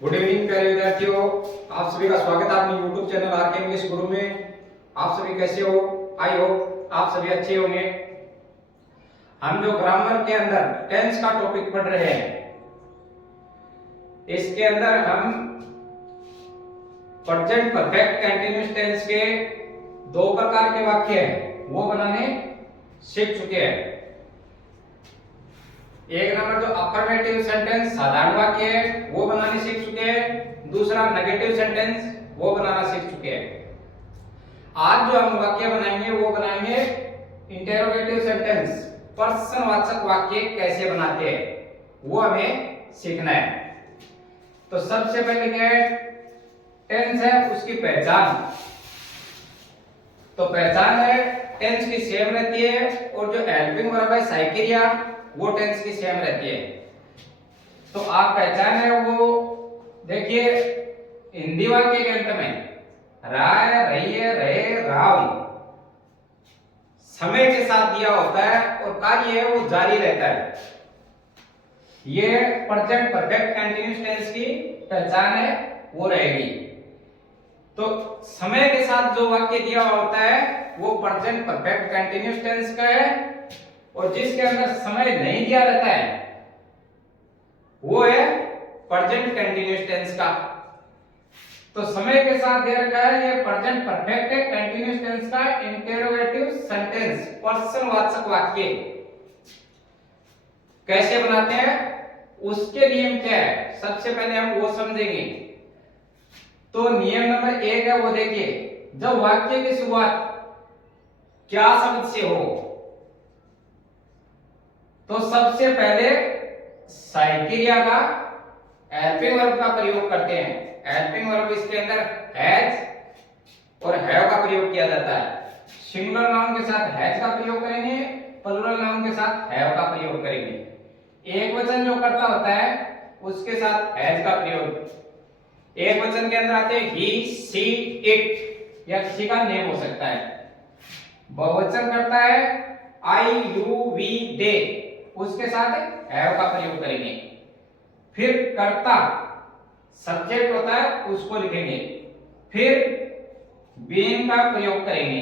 Good evening प्यारे विद्यार्थियों, आप सभी का स्वागत है अपने YouTube चैनल आरके इंग्लिश गुरु में। आप सभी कैसे हो? आई होप आप सभी अच्छे होंगे। हम जो ग्रामर के अंदर टेंस का टॉपिक पढ़ रहे हैं, इसके अंदर हम प्रेजेंट परफेक्ट कंटीन्यूअस टेंस के दो प्रकार के वाक्य हैं वो बनाने सीख चुके हैं। एक नंबर जो अफर्मेटिव सेंटेंस साधारण वाक्य है वो बनाने सीख चुके हैं, दूसरा नेगेटिव सेंटेंस वो बनाना सीख चुके हैं। आज जो हम वाक्य बनाएंगे वो बनाएंगे इंटेरोगेटिव सेंटेंस, प्रश्नवाचक वाक्य कैसे बनाते हैं वो हमें सीखना है। तो सबसे पहले क्या है, टेंस है उसकी पहचान। तो पहचान है टेंस की सेम रहती है और जो हेल्पिंग वर्ब है साइकिरिया वो टेंस की सेम रहती है। तो आप पहचान है वो देखिए, हिंदी वाक्य के अंत में राय रहिए रहे राम समय के साथ दिया होता है और कार्य है वो जारी रहता है। ये प्रेजेंट परफेक्ट कंटीन्यूअस टेंस की पहचान है वो रहेगी। तो समय के साथ जो वाक्य दिया होता है वो प्रेजेंट परफेक्ट कंटीन्यूअस टेंस का है, और जिसके अंदर समय नहीं दिया रहता है वो है प्रेजेंट कंटीन्यूअस टेंस का। तो समय के साथ दे रखा है ये प्रेजेंट परफेक्ट है कंटीन्यूअस टेंस का इंटेरोगेटिव सेंटेंस, प्रश्नवाचक वाक्य कैसे बनाते हैं उसके नियम क्या है सबसे पहले हम वो समझेंगे। तो नियम नंबर 1 है वो देखिए, जब वाक्य की शुरुआत क्या शब्द से हो तो सबसे पहले साइकिरिया का हेल्पिंग वर्ब का प्रयोग करते हैं। हेल्पिंग वर्ब इसके अंदर हैज और हैव का प्रयोग किया जाता है। सिंगुलर नाउन के साथ हैज का प्रयोग करेंगे, प्लुरल नाउन के साथ हैव का प्रयोग करेंगे। एक वचन जो करता होता है उसके साथ हैज का प्रयोग। एक वचन के अंदर आते हैं ही सी इट या किसी का नेम हो सकता है। बहुवचन करता है आई यू वी दे, उसके साथ हैव का प्रयोग करेंगे। फिर कर्ता सब्जेक्ट होता है उसको लिखेंगे, फिर बीइंग का प्रयोग करेंगे।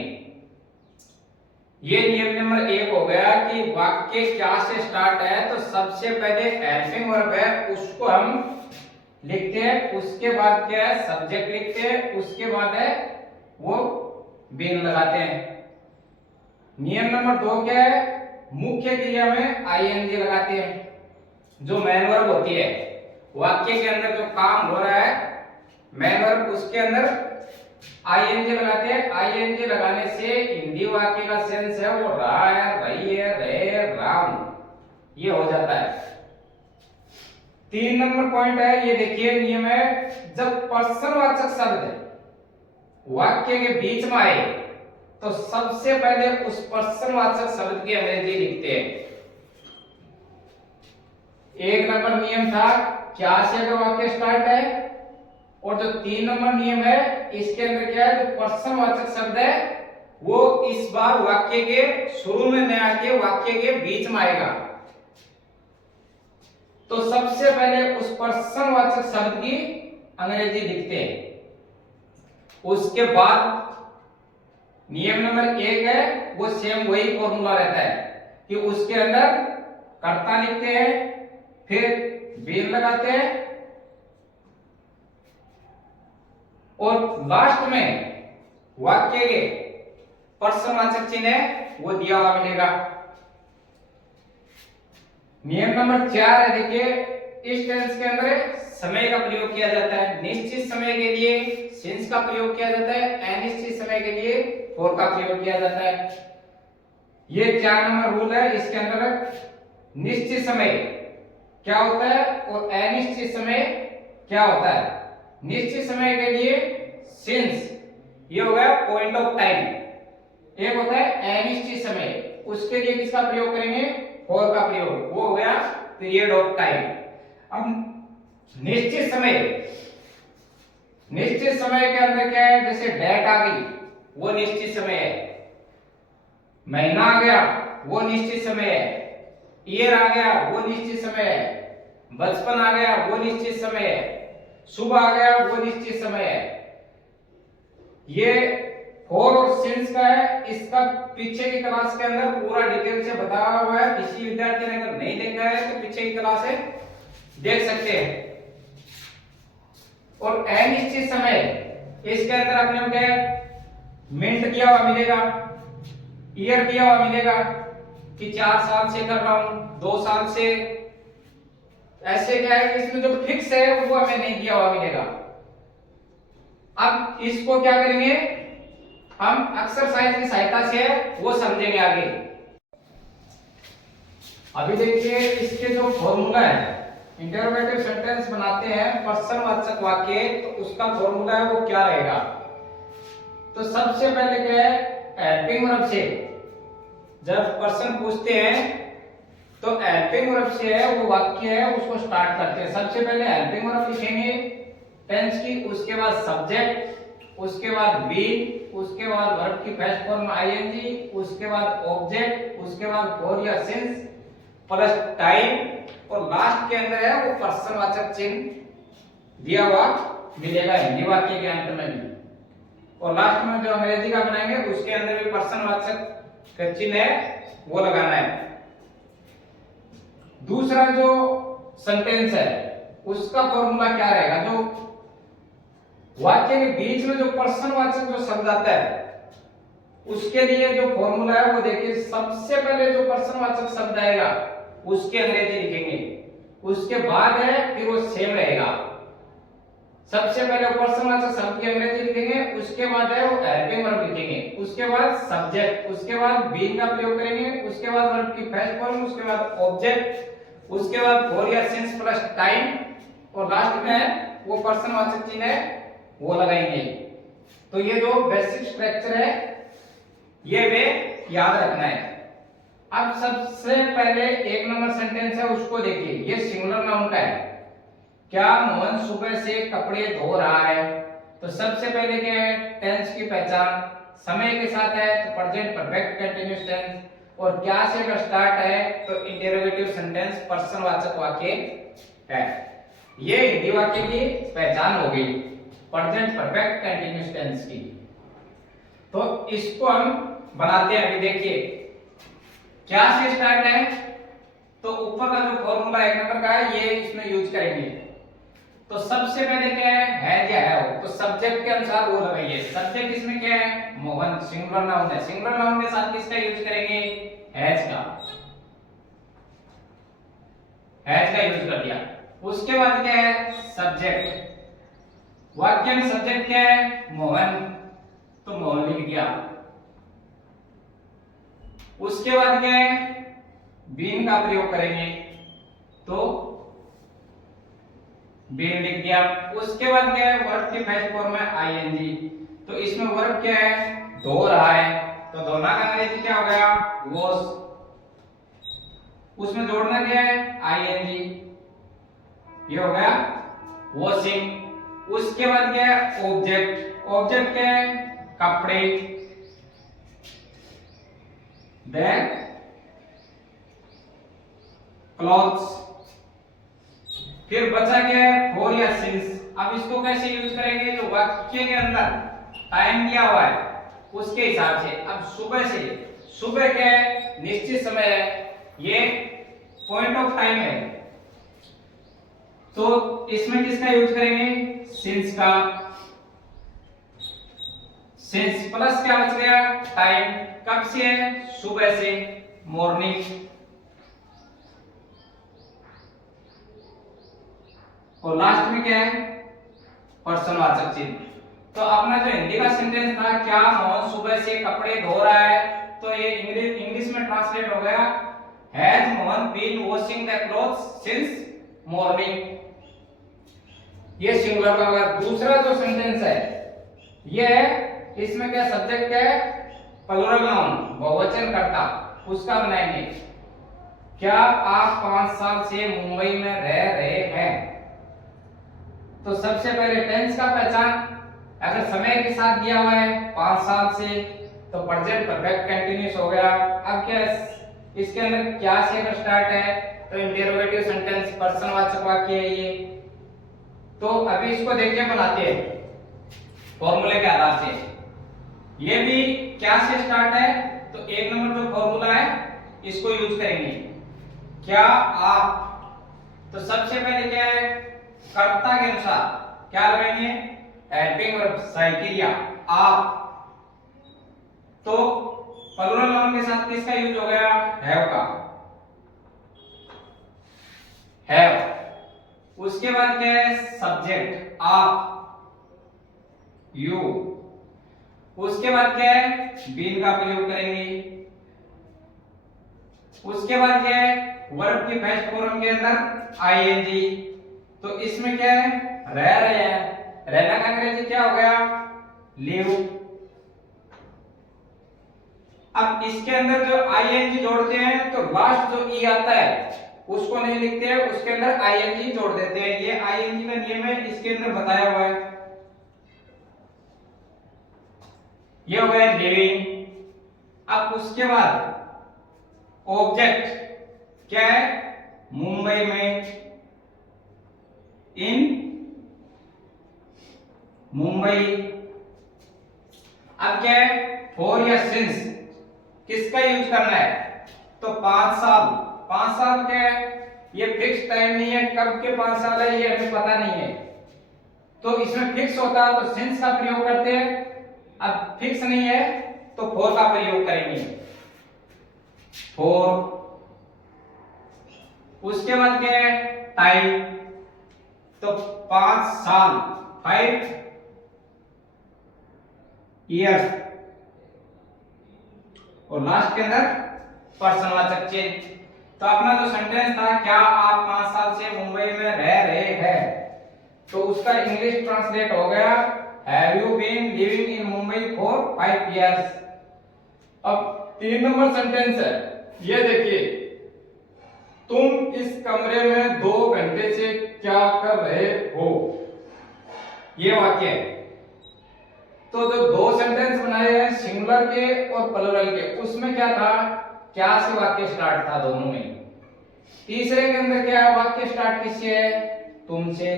ये नियम नंबर 1 हो गया कि वाक्य क्या से स्टार्ट है तो सबसे पहले हेल्पिंग वर्ब है उसको हम लिखते हैं, उसके बाद क्या है सब्जेक्ट लिखते हैं, उसके बाद है वो बीइंग लगाते हैं। नियम नंबर 2 क्या है, मुख्य क्रिया में आईएनजी लगाते हैं। जो मेन वर्ब होती है वाक्य के अंदर जो काम हो रहा है मेन वर्ब उसके अंदर आईएनजी लगाते हैं। आईएनजी लगाने से हिंदी वाक्य का सेंस है वो रहा है, रही है, रहे, राम ये हो जाता है। 3 नंबर पॉइंट है ये देखिए, नियम है जब प्रश्नवाचक शब्द वाक्य के बीच में आए तो सबसे पहले उस प्रश्नवाचक शब्द की अंग्रेजी लिखते हैं। एक नंबर नियम था क्या से अगर वाक्य स्टार्ट है, और जो 3 नंबर नियम है इसके अंदर क्या है, जो प्रश्नवाचक शब्द है वो इस बार वाक्य के शुरू में नहीं आके वाक्य के बीच में आएगा। तो सबसे पहले उस प्रश्नवाचक शब्द की अंग्रेजी लिखते हैं। उसके बाद नियम नंबर 1 है वो सेम वही फॉर्मूला रहता है कि उसके अंदर कर्ता लिखते हैं, फिर बीइंग लगाते हैं और लास्ट में वाक्य के प्रश्नवाचक चिन्ह है वो दिया हुआ मिलेगा। नियम नंबर 4 है देखिए, इस टेंस के अंदर समय का प्रयोग किया जाता है। निश्चित समय के लिए सिंस का प्रयोग किया जाता है, अनिश्चित समय के लिए फॉर का प्रयोग किया जाता है। ये 4 नंबर रूल है। इसके अंदर निश्चित समय क्या होता है और अनिश्चित समय क्या होता है। निश्चित समय के लिए सिंस ये हो गया पॉइंट ऑफ टाइम, एक होता है अनिश्चित समय उसके लिए किसका प्रयोग करेंगे, फॉर का प्रयोग, वो हो गया पीरियड ऑफ टाइम। अब निश्चित समय, निश्चित समय के अंदर क्या है, जैसे डेट आ गई वो निश्चित समय है, महीना आ गया वो निश्चित समय है, ईयर आ गया वो निश्चित समय है, बचपन आ गया वो निश्चित समय है। शुभ आ गया वो निश्चित समय है। ये फॉर और सिंस का है, इसका पीछे की क्लास के अंदर पूरा डिटेल से बताया हुआ है। किसी विद्यार्थी ने अगर नहीं देखा है तो पीछे की क्लास है देख सकते हैं। और अनिश्चित समय इसके अंदर आपने क्या मिनट दिया हुआ मिलेगा, ईयर दिया हुआ मिलेगा कि 4 साल से कर रहा हूं, 2 साल से, ऐसे क्या है कि इसमें जो फिक्स है वो हमें नहीं दिया हुआ मिलेगा। अब इसको क्या करेंगे हम एक्सरसाइज की सहायता से वो समझेंगे आगे। अभी देखिए इसके जो फॉर्मूला है, इंटरोगेटिव सेंटेंस बनाते हैं प्रश्नवाचक वाक्य, तो उसका फॉर्मूला है वो क्या रहेगा। तो सबसे पहले क्या है हेल्पिंग वर्ब से जब प्रश्न पूछते हैं तो हेल्पिंग वर्ब से है वो वाक्य है उसको स्टार्ट करते हैं। सबसे पहले हेल्पिंग वर्ब लिखेंगे टेंस की, उसके बाद सब्जेक्ट, उसके बाद बी, उसके बाद वर्ब की फर्स्ट फॉर्म आईएनजी, उसके बाद ऑब्जेक्ट, उसके बाद फॉर या सिंस प्लस टाइम, और लास्ट के अंदर है वो प्रश्नवाचक चिन्ह दिया हुआ मिलेगा हिंदी वाक्य के अंत में भी। और लास्ट में जो अंग्रेजी का बनाएंगे उसके अंदर भी प्रश्नवाचक का चिन्ह है वो लगाना है। दूसरा जो सेंटेंस है उसका फॉर्मूला क्या रहेगा, जो वाक्य के बीच में जो प्रश्नवाचक जो शब्द आता है उसके लिए जो फॉर्मूला है वो देखिए, सबसे पहले जो प्रश्नवाचक शब्द आएगा उसके अंग्रेजी लिखेंगे, उसके बाद है फिर वो सेम रहेगा। सबसे पहले प्रश्नवाचक शब्द की अंग्रेजी लिखेंगे, उसके बाद है वो हेल्पिंग वर्ब लिखेंगे, उसके बाद सब्जेक्ट, उसके बाद बीइंग का प्रयोग करेंगे, उसके बाद वर्ब की फर्स्ट फॉर्म, उसके बाद ऑब्जेक्ट, उसके बाद फॉर या सिंस प्लस टाइम, और लास्ट में वो प्रश्नवाचक चिन्ह है वो लगाएंगे। तो ये जो बेसिक स्ट्रक्चर है ये वे याद रखना है। अब सबसे पहले 1 नंबर सेंटेंस है उसको देखिए, ये सिंगुलर नाउन का है। क्या मोहन सुबह से कपड़े धो रहा है, तो सबसे पहले क्या है टेंस की पहचान, समय के साथ है तो प्रेजेंट परफेक्ट कंटीन्यूअस टेंस, और क्या से अगर स्टार्ट है तो इंटरोगेटिव सेंटेंस प्रश्नवाचक वाक्य है। ये हिंदी वाक्य की पहचान हो गई प्रेजेंट परफेक्ट कंटीन्यूअस टेंस की। तो इसको हम बनाते हैं। अभी देखिए क्या से स्टार्ट है, तो ऊपर का जो फॉर्मूला 1 नंबर का है ये इसमें यूज करेंगे। तो सबसे पहले क्या है या है वो, तो सब्जेक्ट के अनुसार वो लगाइए। सब्जेक्ट इसमें क्या है मोहन, सिंगुलर नाउन है, सिंगुलर नाउन के साथ किसका यूज करेंगे हैज का, हैज का यूज कर दिया। उसके बाद क्या है सब्जेक्ट, वाक्य में सब्जेक्ट क्या है मोहन, तो मोहन लिख दिया। उसके बाद क्या है बीन का प्रयोग करेंगे, तो बीन लिख दिया। उसके बाद क्या है वर्ब की फर्स्ट फॉर्म है आईएनजी, तो इसमें वर्ब क्या है धो रहा है, तो धोना का अंग्रेजी क्या हो गया वॉश, उसमें जोड़ना क्या है आईएनजी, ये हो गया वॉशिंग। उसके बाद क्या है ऑब्जेक्ट, ऑब्जेक्ट क्या है कपड़े, देन क्लॉथ्स, फिर बचा क्या है फॉर या सिंस। अब इसको कैसे यूज करेंगे, जो वाक्य के अंदर टाइम दिया हुआ है उसके हिसाब से। अब सुबह से, सुबह क्या है निश्चित समय है, ये पॉइंट ऑफ टाइम है, तो इसमें किसका यूज करेंगे सिंस का। सिंस प्लस क्या बच गया टाइम, कब से है सुबह से मॉर्निंग, और लास्ट में क्या है प्रश्नवाचक चिन्ह। तो अपना जो हिंदी का सेंटेंस था क्या मोहन सुबह से कपड़े धो रहा है, तो ये इंग्लिश में ट्रांसलेट हो गया has Mohan been washing the clothes since morning, ये सिंगुलर का होगा। दूसरा जो सेंटेंस है ये है, इसमें क्या सब्जेक्ट क्या है प्लूरल नाउन बहुवचन कर्ता, उसका बनाएंगे। क्या आप 5 साल से मुंबई में रह रहे हैं, तो सबसे पहले टेंस का पहचान, अगर समय के साथ दिया हुआ है 5 साल से तो प्रेजेंट परफेक्ट कंटीन्यूअस हो गया। अब क्या इसके अंदर क्या से अगर स्टार्ट है तो इंटरोगेटिव सेंटेंस प्रश्नवाचक वाक्य है ये, तो अभी इसको देखिए बनाते हैं फॉर्मूले के आधार से। ये भी क्या से स्टार्ट है, तो एक नंबर जो फॉर्मूला है इसको यूज करेंगे। क्या आप, तो सबसे पहले क्या है, कर्ता के अनुसार क्या लगाएंगे, हेल्पिंग वर्ब साइकिलिया आप। तो प्लूरल नाउन के साथ किसका यूज हो गया, हैव का, हैव। उसके बाद क्या है, सब्जेक्ट आप, यू। उसके बाद क्या है, बीन का प्रयोग करेंगे। उसके बाद क्या है, वर्ब की फर्स्ट फॉर्म के अंदर आईएनजी। तो इसमें क्या है, रह रहे हैं, रहना का अंग्रेजी क्या हो गया, लिव। अब इसके अंदर जो आईएनजी जोड़ते हैं तो लास्ट जो ई आता है उसको नहीं लिखते हैं, उसके अंदर आईएनजी जोड़ देते हैं। ये आईएनजी का नियम है, इसके अंदर बताया हुआ है। ये हो गया लिविंग। अब उसके बाद ऑब्जेक्ट क्या है, मुंबई में, इन मुंबई। अब क्या है, फॉर या सिंस किसका यूज करना है, तो 5 साल। 5 साल क्या है, ये फिक्स टाइम नहीं है, कब के 5 साल है ये हमें पता नहीं है, तो इसमें फिक्स होता है तो सिंस का प्रयोग करते हैं। अब फिक्स नहीं है तो फॉर का प्रयोग करेंगे, फॉर। उसके बाद क्या है, टाइम, तो 5 साल, 5 ईयर्स। और लास्ट के अंदर पर्सनवाचक चेंज। तो अपना जो सेंटेंस था, क्या आप 5 साल से मुंबई में रह रहे हैं, तो उसका इंग्लिश ट्रांसलेट हो गया, have you been living in Mumbai for 5 years. अब 3 नंबर सेंटेंस है, ये देखिए, तुम इस कमरे में 2 घंटे से क्या कर रहे हो, ये वाक्य है। तो जो 2 सेंटेंस बनाए हैं सिंगुलर के और प्लूरल के, उसमें क्या था, क्या से वाक्य स्टार्ट था दोनों में। तीसरे के अंदर क्या है, वाक्य स्टार्ट किससे है, तुमसे।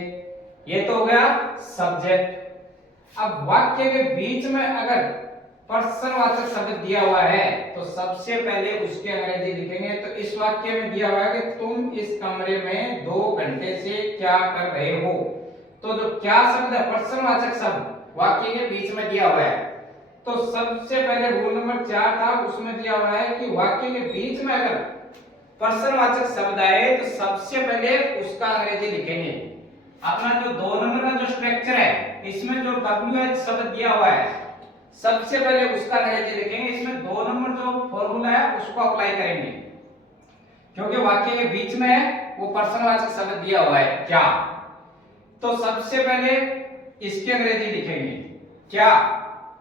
ये तो हो गया सब्जेक्ट। अब वाक्य के बीच में अगर पर्सनवाचक शब्द दिया हुआ है तो सबसे पहले उसके अंग्रेजी लिखेंगे। तो इस वाक्य में दिया हुआ है कि तुम इस कमरे में 2 घंटे से क्या कर रहे हो, तो जो क्या शब्द है, पर्सनवाचक शब्द, वाक्य के बीच में दिया हुआ है। तो सबसे पहले रूल नंबर 4 था, उसमें दिया हुआ है कि वाक्य के बीच में अगर पर्सनवाचक शब्द आए तो सबसे पहले उसका अंग्रेजी लिखेंगे। अपना जो 2 नंबर का जो स्ट्रक्चर है, इसमें जो WH शब्द दिया हुआ है सबसे पहले उसका अंग्रेजी लिखेंगे। इसमें 2 नंबर जो फॉर्मूला है उसको अप्लाई करेंगे, क्योंकि वाक्य के बीच में वो पर्सनवाचक शब्द दिया हुआ है क्या। तो सबसे पहले इसकी अंग्रेजी लिखेंगे, क्या,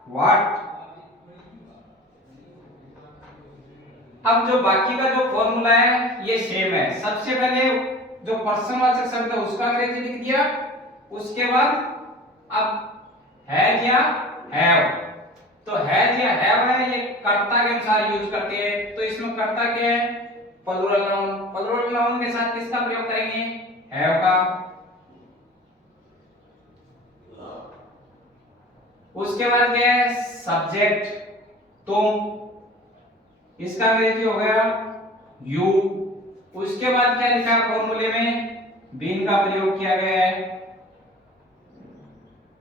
व्हाट। अब जो बाकी का जो फॉर्मूला है ये सेम है। सबसे पहले जो पर्सनवाचक शब्द है उसका अंग्रेजी लिख दिया, उसके बाद अब हैज या हैव। तो हैज या हैव है, ये कर्ता के अनुसार यूज करते हैं। तो इसमें कर्ता क्या है, प्लूरल नाउन। प्लूरल नाउन के साथ किसका प्रयोग करेंगे, हैव का। उसके बाद क्या है, सब्जेक्ट, तुम, इसका अंग्रेजी हो गया यू। उसके बाद क्या लिखा है फॉर्मूले में, बीन का प्रयोग किया गया है,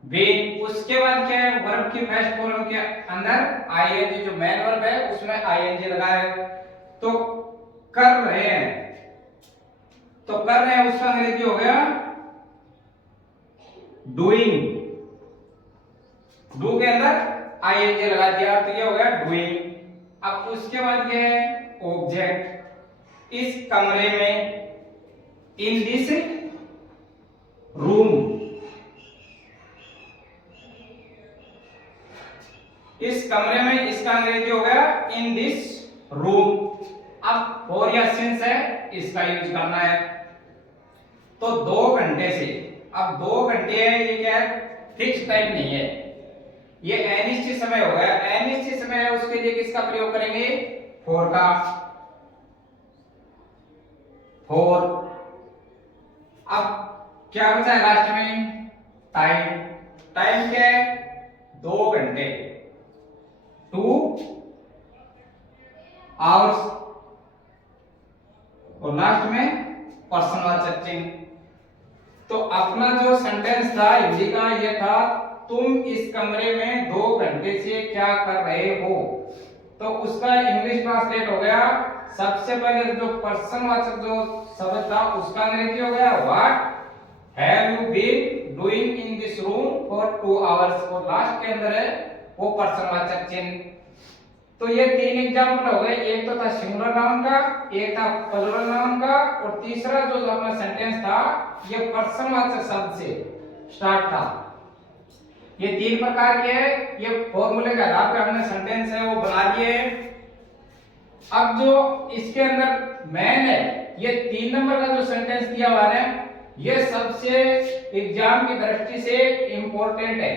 बीन। उसके बाद क्या है, वर्ब की फर्स्ट फॉर्म के अंदर आईएनजी, जो मेन वर्ब है उसमें आईएनजी लगा है। तो कर रहे हैं, तो कर रहे हैं उसका अंग्रेजी हो गया डूइंग। डू के अंदर आईएनजी लगा दिया तो ये हो गया डूइंग। अब उसके बाद क्या है, ऑब्जेक्ट, इस कमरे में, इन दिस रूम, इस कमरे में, इसका अंग्रेजी हो गया इन दिस रूम। अब फॉर या सिंस है, इसका यूज करना है। तो 2 घंटे से, अब 2 घंटे है, ये क्या है, फिक्स टाइम नहीं है, ये अनिश्चित समय हो गया। अनिश्चित समय है, उसके लिए किसका प्रयोग करेंगे, फॉर का, फॉर। अब क्या बचा है लास्ट में? टाइम। टाइम क्या है? 2 घंटे, 2 आवर्स। और लास्ट में पर्सनवाचक चिन्ह। तो अपना जो सेंटेंस था हिंदी का ये था, तुम इस कमरे में 2 घंटे से क्या कर रहे हो। तो उसका इंग्लिश ट्रांसलेट हो गया, सबसे पहले जो पर्सनवाचक जो शब्द था उसका अंग्रेजी हो गया what have you been doing in this room for 2 hours. और लास्ट के अंदर है वो पर्सनवाचक चिन्ह। तो ये 3 एग्जांपल हो गए, एक तो था सिंगुलर नाउन का, एक था प्लूरल नाउन का, और तीसरा जो अपना सेंटेंस था ये पर्सनवाचक शब्द से स्टार्ट था। ये 3 प्रकार के हैं, ये फॉर्मूले के आधार पे हमने सेंटेंस है वो बना लिए। अब जो इसके अंदर मेन है, ये 3 नंबर का जो सेंटेंस दिया हुआ है ये सबसे एग्जाम की दृष्टि से इंपॉर्टेंट है।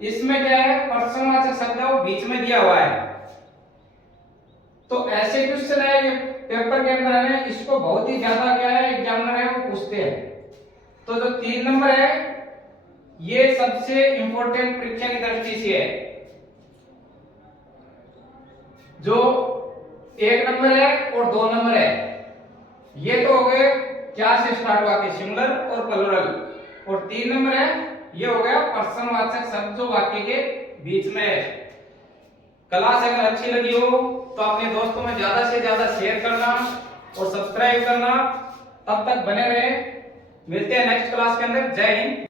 इसमें क्या है, पर्सनवाचक शब्द है वो बीच में दिया हुआ है। तो ऐसे क्वेश्चन है ये पेपर के अंदर है, इसको बहुत ही ज्यादा क्या है एग्जामिनर है वो पूछते हैं। तो जो 3 नंबर है ये सबसे इंपॉर्टेंट परीक्षा की दृष्टि से है। जो 1 नंबर है और 2 नंबर है ये तो हो गए क्या से स्टार्ट हुआ के सिंगुलर और प्लूरल, और 3 नंबर है ये हो गया पर्सनवाचक शब्द जो वाक्य के बीच में है। क्लास अगर अच्छी लगी हो तो अपने दोस्तों में ज्यादा से ज्यादा शेयर करना और सब्सक्राइब करना। तब तक बने रहे, मिलते हैं नेक्स्ट क्लास के अंदर। जय हिंद।